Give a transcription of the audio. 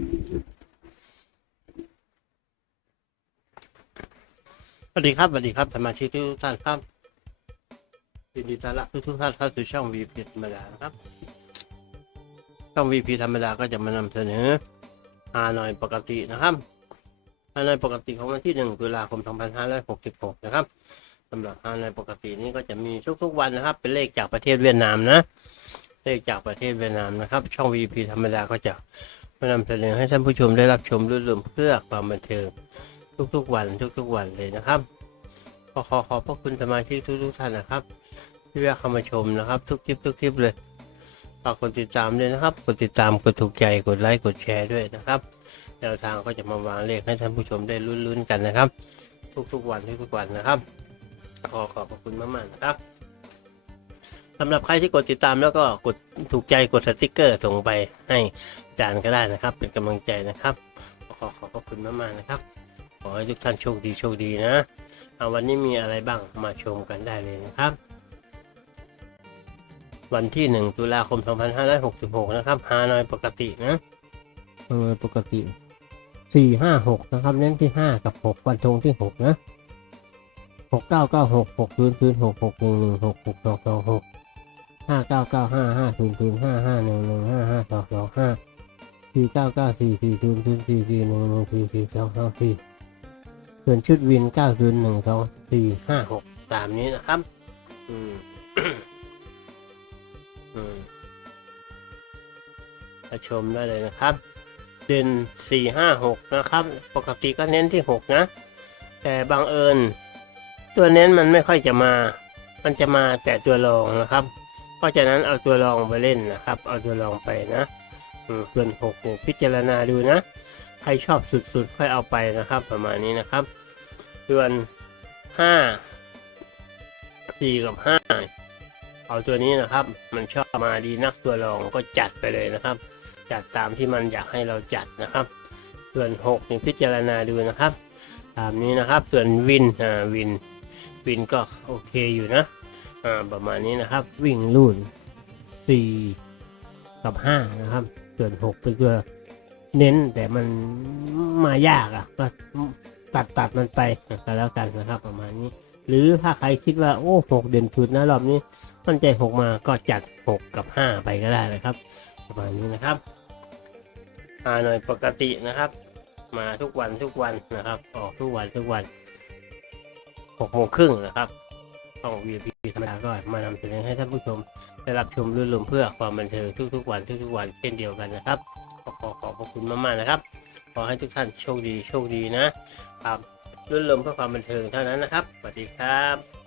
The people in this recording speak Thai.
สวัสดีครับสวัสดีครับสมาชิกทุกท่านครับยินดีต้อนรับทุกทุกท่านเข้าสู่ช่อง VP ธรรมดานะครับ ช่อง VP ธรรมดาก็จะมานำเสนอฮานอยปกตินะครับฮานอยปกติของวันที่1ตุลาคม 2566 นะครับสำหรับฮานอยปกตินี้ก็จะมีทุกๆวันนะครับ เป็นเลขจากประเทศเวียดนามนะ เลขจากประเทศเวียดนามนะครับ ช่อง VP ธรรมดาก็จะ มานำเสนอให้ท่านผู้ชมได้รับชมรื่นรมเพื่อความบันเทิงทุกๆวันทุกๆวันเลยนะครับขอขอขอบพระคุณสมาชิกทุกๆท่านนะครับ ที่แวะเข้ามาชมนะครับ ทุกคลิปทุกคลิปเลยฝากกดติดตามด้วยนะครับ กดติดตามกดถูกใจกดไลค์กดแชร์ด้วยนะครับแนวทางก็จะมาวางเลขให้ท่านผู้ชมได้ลุ้นๆกันนะครับ ทุกๆวันทุกๆวันนะครับ ขอขอบพระคุณมากๆนะครับ สำหรับใครที่กดติดตามแล้วก็กดถูกใจกดสติกเกอร์ส่งไปให้อาจารย์ก็ได้นะครับ เป็นกำลังใจนะครับ ขอขอบพระคุณมากๆนะครับ ขอให้ทุกท่านโชคดีโชคดีนะเอาวันนี้มีอะไรบ้างมาชมกันได้เลยนะครับ วันที่ 1 ตุลาคม 2566 นะครับฮานอยปกตินะฮานอยปกติ 4 5 6 นะครับ เน้นที่ 5 กับ 6 วันทงที่ 6 นะ 6 9 9 6 6 0 0 6 6 1 1 6 6 2 2 6 5 9 9 5 5 0 0 5 5 1 1 5 5 2 2 5 4 9 9 4 4 0 0 4 4 1 1 4 4 2 2 4ส่วนชุดวิน9 0 1 2 4 5 6ตามนี้นะครับ อืมอืมชมได้เลยนะครับ เด่นสี่ห้าหกนะครับ ปกติก็เน้นที่หกนะ แต่บังเอิญตัวเน้นมันไม่ค่อยจะมา มันจะมาแต่ตัวรองนะครับ เพราะฉะนั้นเอาตัวรองไปเล่นนะครับ เอาตัวรองไปนะส่วนหกพิจารณาดูนะ ใครชอบสุดๆ ค่อยเอาไปนะครับ ประมาณนี้นะครับ ส่วนห้าสี่กับห้าเอาตัวนี้นะครับ มันชอบมาดีนักตัวรองก็จัดไปเลยนะครับ จัดตามที่มันอยากให้เราจัดนะครับ ส่วน6นี่พิจารณาดูนะครับ ตามนี้นะครับ ส่วนวินอ่าวินวินก็โอเคอยู่นะ อ่าประมาณนี้นะครับ วิ่งลุ่น4กับ5นะครับ ส่วน6เป็นตัวเน้นแต่มันมายากอะก็ตัดตัดมันไปก็แล้วกันนะครับ ประมาณนี้ หรือถ้าใครคิดว่าโอ้หกเด่นสุดนะรอบนี้มั่นใจหกมาก็จัดหกกับห้าไปก็ได้นะครับ ประมาณนี้นะครับอ่าหน่อยปกตินะครับ มาทุกวันทุกวันนะครับ ออกทุกวันทุกวันหกโมงครึ่งนะครับช่อง VIP รมดาก็มานำเสนอให้ท่านผู้ชมได้รับชมรื่นรมเพื่อความบันเทิงทุกๆ วันทุกๆวันเช่นเดียวกันนะครับ ขอขอขอบพระคุณมากๆนะครับ ขอให้ทุกท่านโชคดีโชคดีนะครับรื่นรมเพื่อความบันเทิงเท่านั้นนะครับสวัสดีครับ